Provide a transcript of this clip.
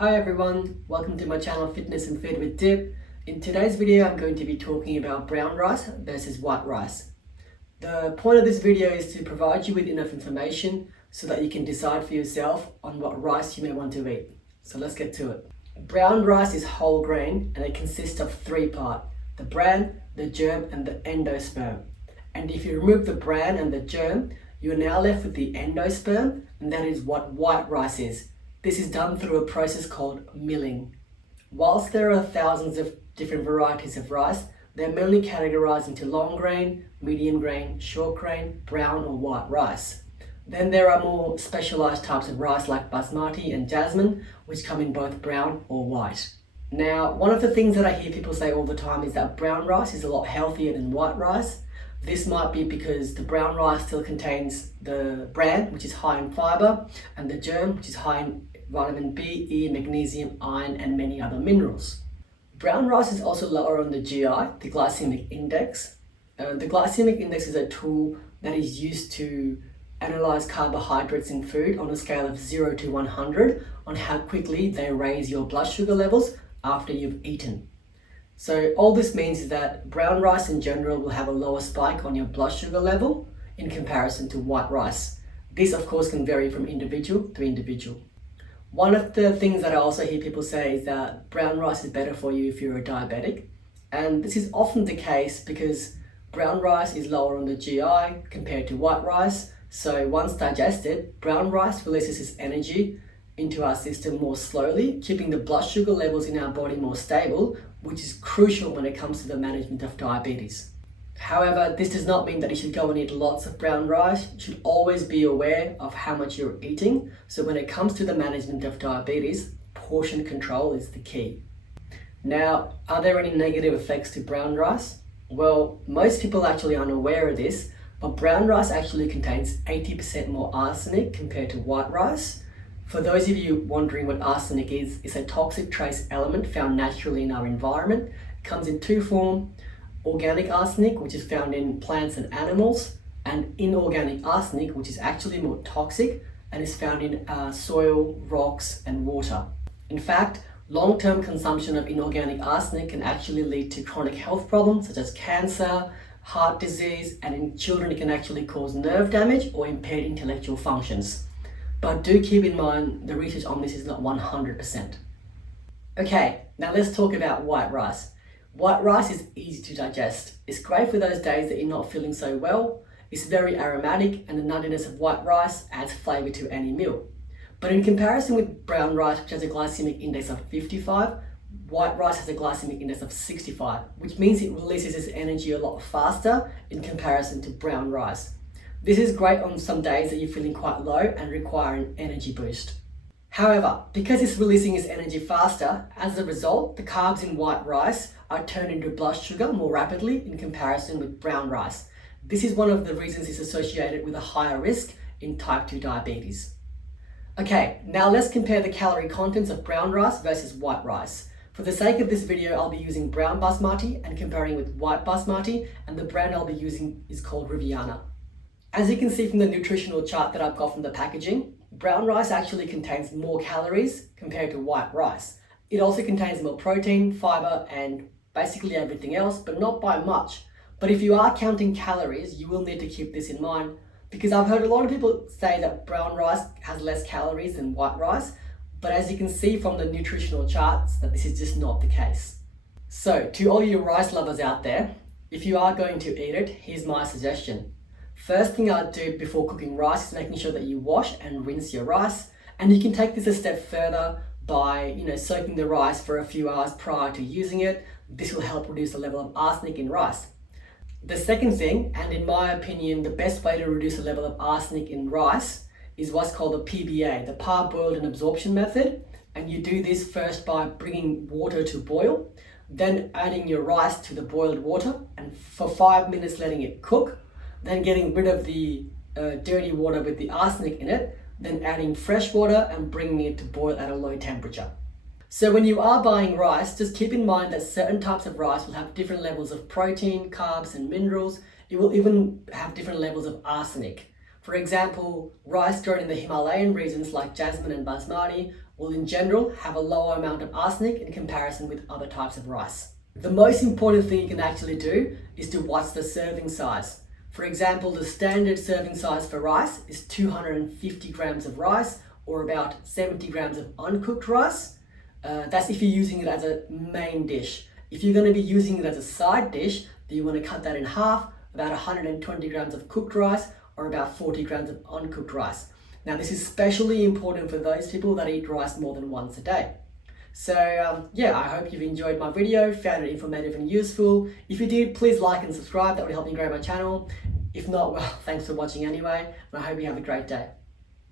Hi everyone, welcome to my channel Fitness and Food with Dip. In today's video I'm going to be talking about brown rice versus white rice. The point of this video is to provide you with enough information so that you can decide for yourself on what rice you may want to eat. So let's get to it. Brown rice is whole grain and it consists of three parts: the bran, the germ and the endosperm. And if you remove the bran and the germ, you are now left with the endosperm, and that is what white rice is. This is done through a process called milling. Whilst there are thousands of different varieties of rice, they're mainly categorized into long grain, medium grain, short grain, brown or white rice. Then there are more specialized types of rice like basmati and jasmine, which come in both brown or white. Now, one of the things that I hear people say all the time is that brown rice is a lot healthier than white rice. This might be because the brown rice still contains the bran, which is high in fiber, and the germ, which is high in vitamin B, E, magnesium, iron, and many other minerals. Brown rice is also lower on the GI, the glycemic index. The glycemic index is a tool that is used to analyze carbohydrates in food on a scale of 0 to 100 on how quickly they raise your blood sugar levels after you've eaten. So all this means is that brown rice in general will have a lower spike on your blood sugar level in comparison to white rice. This of course can vary from individual to individual. One of the things that I also hear people say is that brown rice is better for you if you're a diabetic. And this is often the case because brown rice is lower on the GI compared to white rice. So once digested, brown rice releases its energy into our system more slowly, keeping the blood sugar levels in our body more stable, which is crucial when it comes to the management of diabetes. However, this does not mean that you should go and eat lots of brown rice. You should always be aware of how much you're eating. So when it comes to the management of diabetes, portion control is the key. Now, are there any negative effects to brown rice? Well, most people actually aren't aware of this, but brown rice actually contains 80% more arsenic compared to white rice. For those of you wondering what arsenic is, it's a toxic trace element found naturally in our environment. It comes in two forms: organic arsenic, which is found in plants and animals, and inorganic arsenic, which is actually more toxic and is found in soil, rocks, and water. In fact, long-term consumption of inorganic arsenic can actually lead to chronic health problems such as cancer, heart disease, and in children it can actually cause nerve damage or impaired intellectual functions. But do keep in mind the research on this is not 100%. Okay, now let's talk about white rice. White rice is easy to digest. It's great for those days that you're not feeling so well. It's very aromatic, and the nuttiness of white rice adds flavor to any meal. But in comparison with brown rice, which has a glycemic index of 55, white rice has a glycemic index of 65, which means it releases its energy a lot faster in comparison to brown rice. This is great on some days that you're feeling quite low and require an energy boost. However, because it's releasing its energy faster, as a result, the carbs in white rice are turned into blood sugar more rapidly in comparison with brown rice. This is one of the reasons it's associated with a higher risk in type 2 diabetes. Okay, now let's compare the calorie contents of brown rice versus white rice. For the sake of this video, I'll be using brown basmati and comparing with white basmati, and the brand I'll be using is called Riviana. As you can see from the nutritional chart that I've got from the packaging, brown rice actually contains more calories compared to white rice. It also contains more protein, fiber, and basically everything else, but not by much. But if you are counting calories, you will need to keep this in mind, because I've heard a lot of people say that brown rice has less calories than white rice, but as you can see from the nutritional charts, that this is just not the case. So to all you rice lovers out there, if you are going to eat it, here's my suggestion. First thing I'd do before cooking rice is making sure that you wash and rinse your rice, and you can take this a step further by soaking the rice for a few hours prior to using it. This will help reduce the level of arsenic in rice. The second thing, and in my opinion the best way to reduce the level of arsenic in rice, is what's called the PBA, the parboiled and absorption method. And you do this first by bringing water to boil, then adding your rice to the boiled water, and for 5 minutes letting it cook, then getting rid of the dirty water with the arsenic in it, then adding fresh water and bringing it to boil at a low temperature. So when you are buying rice, just keep in mind that certain types of rice will have different levels of protein, carbs, and minerals. It will even have different levels of arsenic. For example, rice grown in the Himalayan regions like jasmine and basmati will in general have a lower amount of arsenic in comparison with other types of rice. The most important thing you can actually do is to watch the serving size. For example, the standard serving size for rice is 250 grams of rice, or about 70 grams of uncooked rice. That's if you're using it as a main dish. If you're going to be using it as a side dish, then you want to cut that in half, about 120 grams of cooked rice or about 40 grams of uncooked rice. Now this is especially important for those people that eat rice more than once a day. So yeah, I hope you've enjoyed my video, found it informative and useful. If you did, please like and subscribe, that would help me grow my channel. If not, well, thanks for watching anyway, and I hope you have a great day.